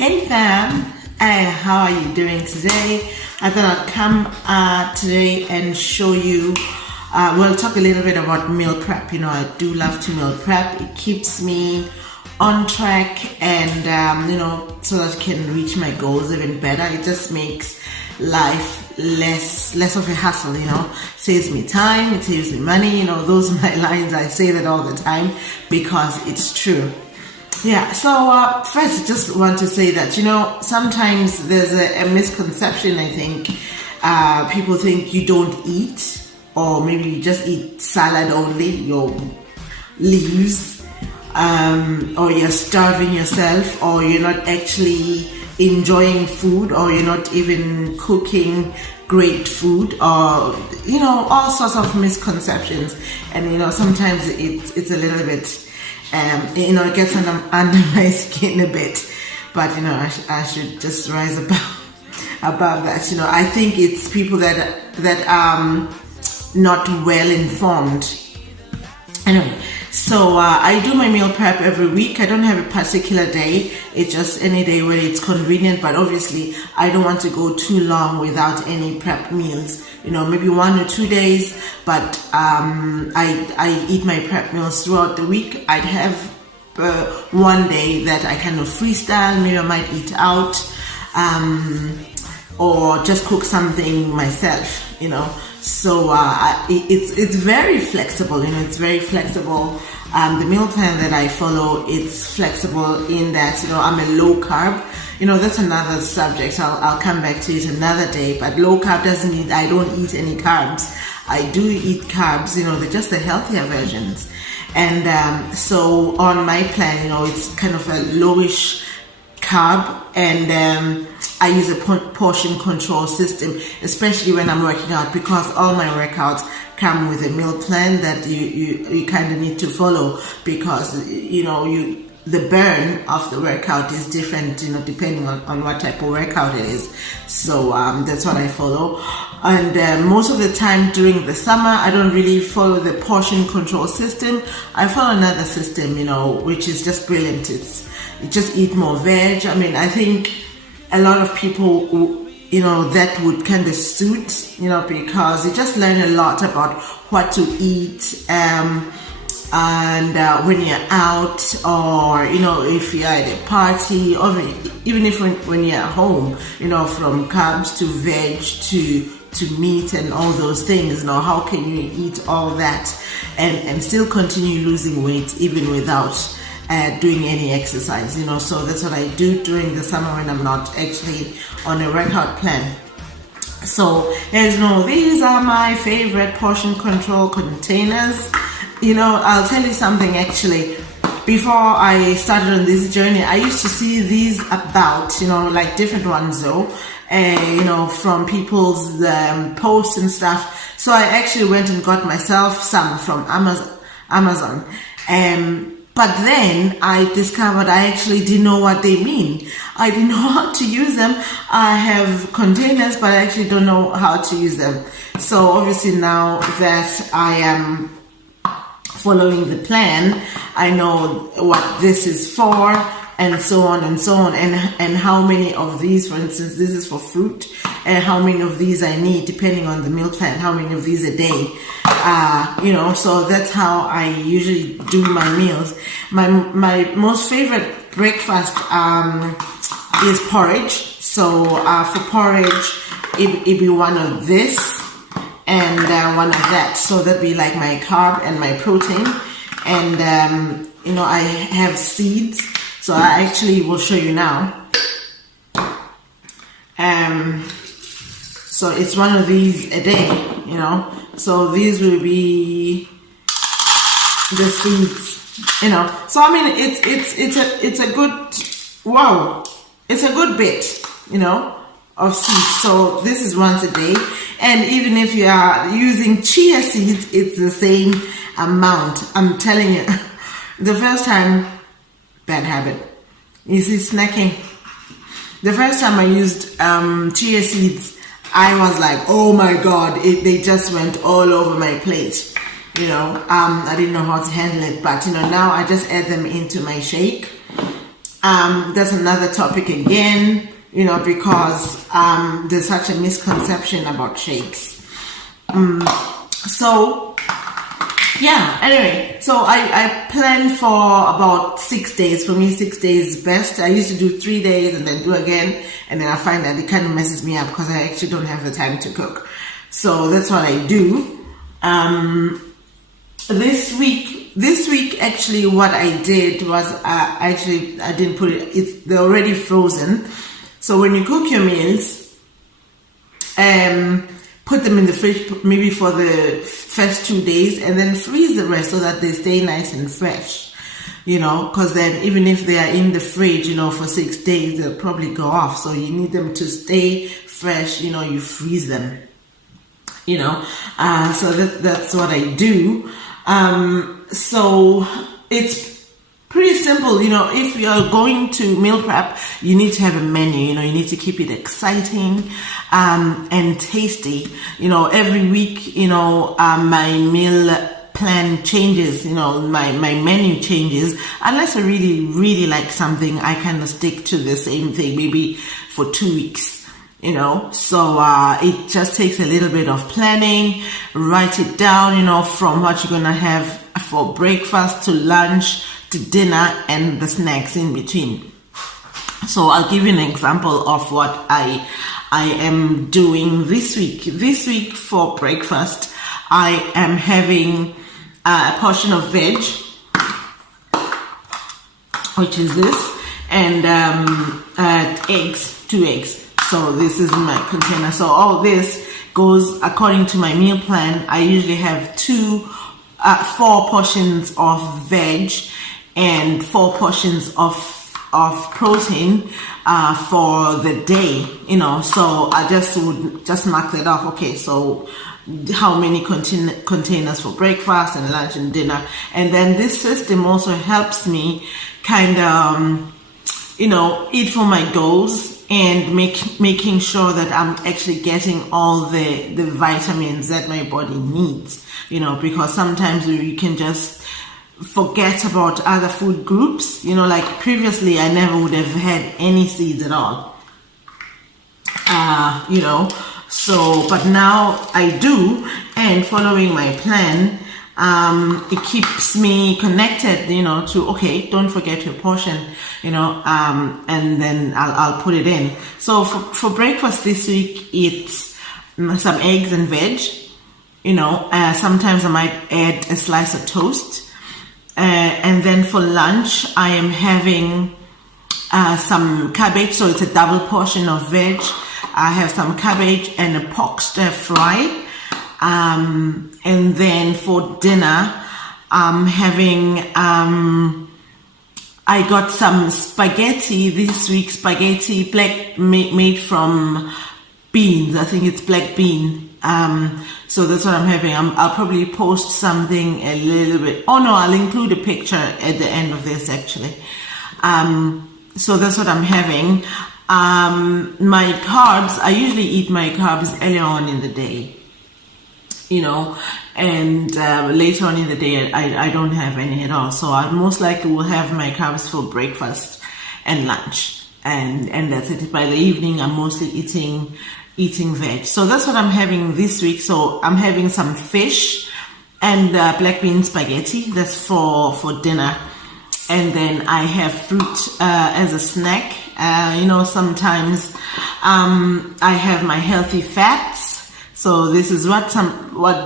Hey fam, how are you doing today? I thought I'd come today and show you, talk a little bit about meal prep. I do love to meal prep. It keeps me on track and, so that I can reach my goals even better. It just makes life less of a hassle, saves me time, it saves me money, those are my lines. I say that all the time because it's true. Yeah, so first I just want to say that, sometimes there's a misconception, I think. People think you don't eat, or maybe you just eat salad only, your leaves, or you're starving yourself, or you're not actually enjoying food, or you're not even cooking great food, or, all sorts of misconceptions. And, sometimes it's a little bit... it gets under my skin a bit, but I should just rise above that. I think it's people that are not well informed. Anyway, so I do my meal prep every week. I don't have a particular day. It's just any day when it's convenient, but obviously I don't want to go too long without any prep meals. Maybe 1 or 2 days, but I eat my prep meals throughout the week. I'd have one day that I kind of freestyle. Maybe I might eat out, or just cook something myself, So it's very flexible, it's very flexible. The meal plan that I follow, it's flexible in that, I'm a low carb. That's another subject. I'll come back to it another day. But low carb doesn't mean I don't eat any carbs. I do eat carbs, they're just the healthier versions. And so on my plan, it's kind of a lowish carb, and I use a portion control system, especially when I'm working out, because all my workouts come with a meal plan that you kind of need to follow, because the burn of the workout is different, depending on what type of workout it is. So that's what I follow. And most of the time during the summer, I don't really follow the portion control system. I follow another system, which is just brilliant. You just eat more veg. I think a lot of people, that would kind of suit, because you just learn a lot about what to eat, and when you're out, or if you're at a party, or even if when you're at home, from carbs to veg to meat and all those things, how can you eat all that and still continue losing weight even without doing any exercise, So that's what I do during the summer when I'm not actually on a workout plan. So these are my favorite portion control containers. I'll tell you something actually. Before I started on this journey, I used to see these about, like different ones though, from people's posts and stuff. So I actually went and got myself some from Amazon. But then I discovered I actually didn't know what they mean. I didn't know how to use them. I have containers, but I actually don't know how to use them. So obviously now that I am following the plan, I know what this is for, and so on and so on, and how many of these, for instance, this is for fruit, and how many of these I need depending on the meal plan, how many of these a day, so that's how I usually do my meals. My most favorite breakfast is porridge. So for porridge, it be one of this and one of that. So that'd be like my carb and my protein. And I have seeds. So I actually will show you now. So it's one of these a day, So these will be the seeds, So it's a good bit, of seeds. So this is once a day. And even if you are using chia seeds, it's the same amount. I'm telling you, the first time, bad habit. You see, snacking. The first time I used chia seeds, I was like, oh my God, they just went all over my plate. I didn't know how to handle it, but now I just add them into my shake. That's another topic again, because there's such a misconception about shakes. Anyway, so I plan for about 6 days. For me, 6 days is best. I used to do 3 days and then do again, and then I find that it kind of messes me up because I actually don't have the time to cook. So that's what I do. This week actually what I did was I didn't put it, they're already frozen. So when you cook your meals, put them in the fridge maybe for the first 2 days and then freeze the rest so that they stay nice and fresh, because then even if they are in the fridge, for 6 days, they'll probably go off. So you need them to stay fresh, you freeze them, so that's what I do. So it's pretty simple, if you're going to meal prep, you need to have a menu, you need to keep it exciting, and tasty. Every week, my meal plan changes, my menu changes. Unless I really, really like something, I kind of stick to the same thing, maybe for 2 weeks. So it just takes a little bit of planning. Write it down, from what you're gonna have for breakfast to lunch to dinner and the snacks in between. So I'll give you an example of what I am doing this week. This week for breakfast, I am having a portion of veg, which is this, and eggs, 2 eggs. So this is my container. So all this goes according to my meal plan. I usually have 4 portions of veg and 4 portions of protein for the day. So I would just mark that off. Okay, so how many containers for breakfast and lunch and dinner, and then this system also helps me kind of eat for my goals and making sure that I'm actually getting all the vitamins that my body needs, because sometimes you can just forget about other food groups, like previously I never would have had any seeds at all, so, but now I do, and following my plan, it keeps me connected, to, okay, don't forget your portion, and then I'll put it in. So for breakfast this week, it's some eggs and veg, sometimes I might add a slice of toast. And then for lunch, I am having some cabbage, so it's a double portion of veg. I have some cabbage and a pork stir fry. And then for dinner, I'm having, I got some spaghetti this week, spaghetti made from beans. I think it's black bean. So that's what I'm having. I'll probably post something a little bit. Oh no, I'll include a picture at the end of this actually. So that's what I'm having. My carbs, I usually eat my carbs earlier on in the day, and later on in the day, I don't have any at all. So I most likely will have my carbs for breakfast and lunch, and that's it. By the evening, I'm mostly eating veg. So that's what I'm having this week. So I'm having some fish and black bean spaghetti. That's for dinner. And then I have fruit as a snack. Sometimes I have my healthy fats. So this is what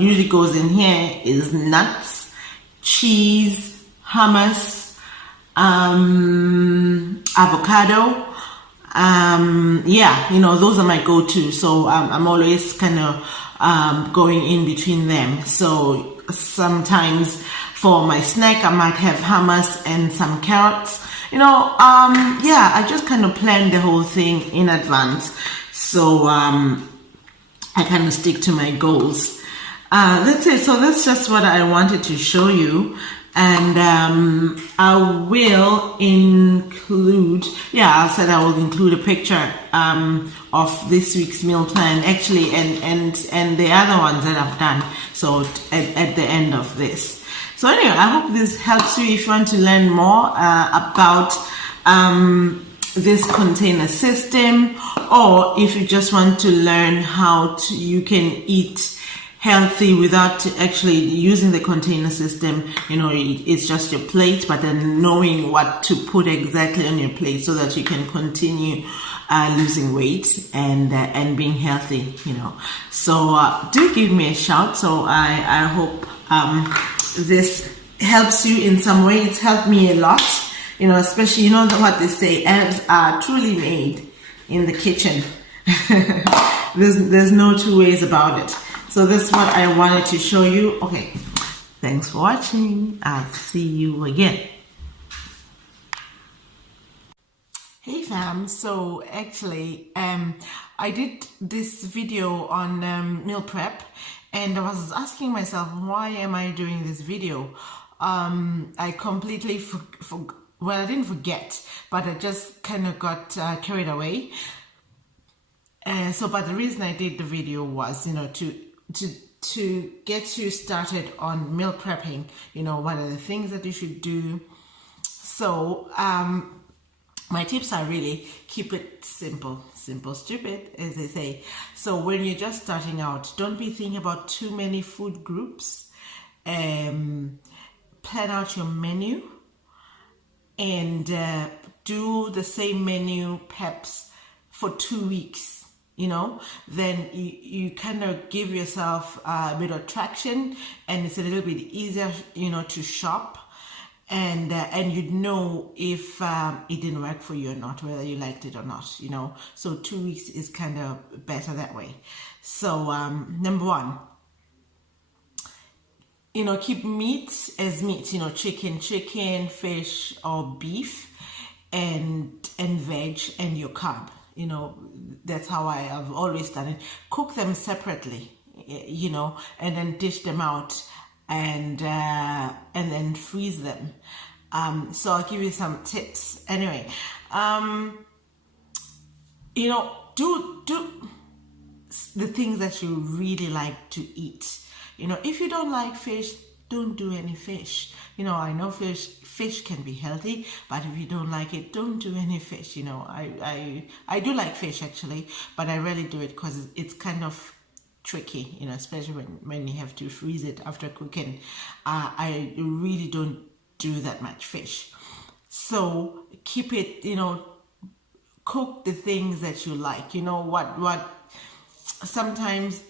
usually goes in here is nuts, cheese, hummus, avocado. Those are my go-to. So I'm always kind of going in between them. So sometimes for my snack, I might have hummus and some carrots. I just kind of plan the whole thing in advance. So I kind of stick to my goals. That's it. So that's just what I wanted to show you. And I will include, I said I will include a picture of this week's meal plan, actually, and the other ones that I've done. So at the end of this. So anyway, I hope this helps you if you want to learn more about this container system, or if you just want to learn how you can eat healthy without actually using the container system, it's just your plate, but then knowing what to put exactly on your plate so that you can continue losing weight and being healthy, So do give me a shout. So I hope this helps you in some way. It's helped me a lot, especially, what they say, herbs are truly made in the kitchen. There's no two ways about it. So that's what I wanted to show you. Okay, thanks for watching. I'll see you again. Hey fam, so actually I did this video on meal prep, and I was asking myself, why am I doing this video? I completely well, I didn't forget, but I just kind of got carried away. But the reason I did the video was, to get you started on meal prepping. What are the things that you should do? So my tips are really keep it simple, stupid, as they say. So when you're just starting out, don't be thinking about too many food groups. Plan out your menu and do the same menu perhaps for 2 weeks. Then you kind of give yourself a bit of traction, and it's a little bit easier, to shop, and you'd know if it didn't work for you or not, whether you liked it or not, So 2 weeks is kind of better that way. So number one, keep meat as meat, chicken, fish, or beef, and veg, and your carb. That's how I have always done it. Cook them separately, and then dish them out, and then freeze them. So I'll give you some tips. Anyway, do the things that you really like to eat. If you don't like fish, don't do any fish. I know fish can be healthy, but if you don't like it, don't do any fish. I do like fish actually, but I rarely do it because it's kind of tricky, especially when you have to freeze it after cooking. I really don't do that much fish. So keep it, cook the things that you like. What sometimes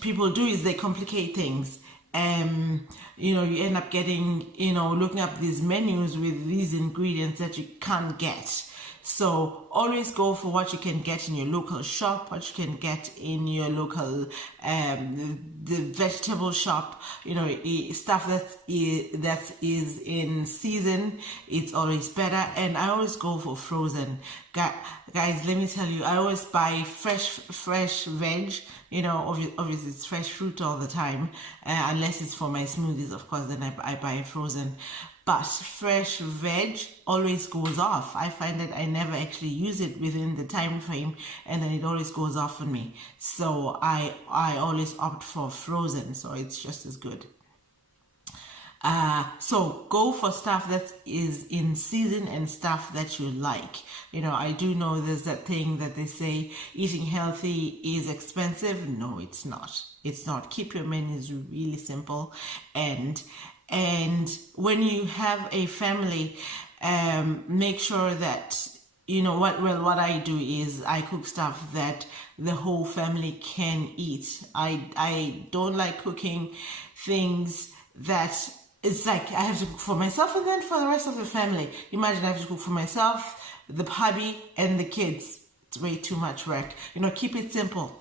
people do is they complicate things. You end up getting, looking up these menus with these ingredients that you can't get. So always go for what you can get in your local shop, what you can get in your local the vegetable shop. Stuff that is in season, it's always better. And I always go for frozen. Guys, let me tell you, I always buy fresh veg. Obviously it's fresh fruit all the time, unless it's for my smoothies, of course, then I buy frozen. But fresh veg always goes off. I find that I never actually use it within the time frame, and then it always goes off on me. So I always opt for frozen, so it's just as good. So go for stuff that is in season and stuff that you like. I do know there's that thing that they say eating healthy is expensive. No, it's not. It's not. Keep your menus really simple, and when you have a family, make sure that what I do is I cook stuff that the whole family can eat. I don't like cooking things that it's like I have to cook for myself and then for the rest of the family. Imagine I have to cook for myself, the hubby, and the kids. It's way too much work. Keep it simple.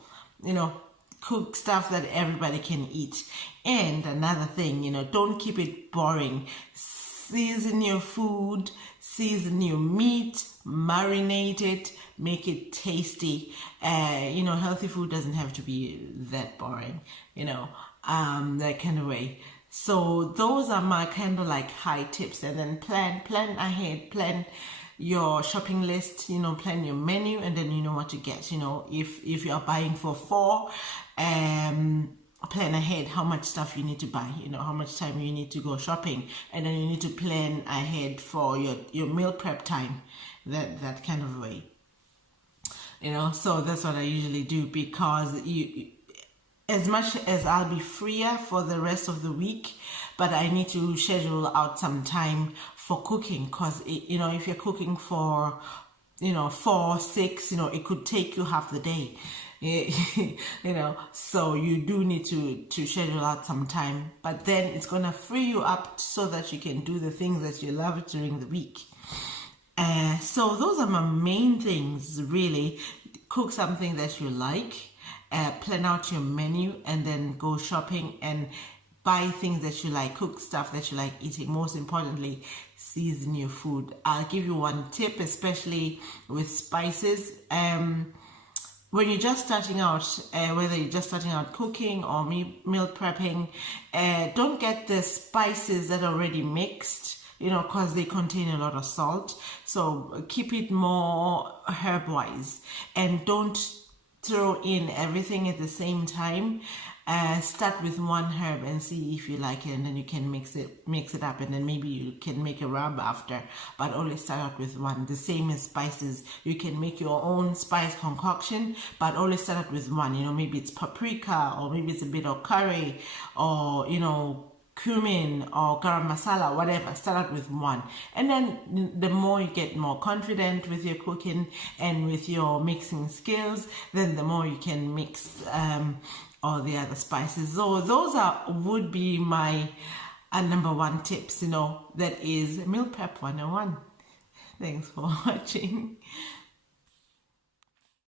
Cook stuff that everybody can eat. And another thing, don't keep it boring. Season your food, season your meat, marinate it, make it tasty. Healthy food doesn't have to be that boring, that kind of way. So those are my kind of like high tips. And then plan ahead, plan your shopping list, plan your menu, and then you know what to get. If you're buying for 4, plan ahead how much stuff you need to buy, how much time you need to go shopping, and then you need to plan ahead for your meal prep time, that kind of way. So that's what I usually do, because as much as I'll be freer for the rest of the week, but I need to schedule out some time for cooking, because if you're cooking for 4, 6, it could take you half the day. So you do need to schedule out some time, but then it's gonna free you up so that you can do the things that you love during the week. So those are my main things, really. Cook something that you like, plan out your menu, and then go shopping and buy things that you like, cook stuff that you like eating. Most importantly, season your food. I'll give you one tip, especially with spices. When you're just starting out, whether you're just starting out cooking or meal prepping, don't get the spices that are already mixed, because they contain a lot of salt. So keep it more herb-wise, and don't throw in everything at the same time. Start with one herb and see if you like it, and then you can mix it up, and then maybe you can make a rub after, but always start out with one. The same as spices, you can make your own spice concoction, but always start out with one. Maybe it's paprika, or maybe it's a bit of curry, or cumin or garam masala, whatever. Start out with one, and then the more you get more confident with your cooking and with your mixing skills, then the more you can mix all the other spices. So those would be my number one tips. That is Meal Prep 101. Thanks for watching.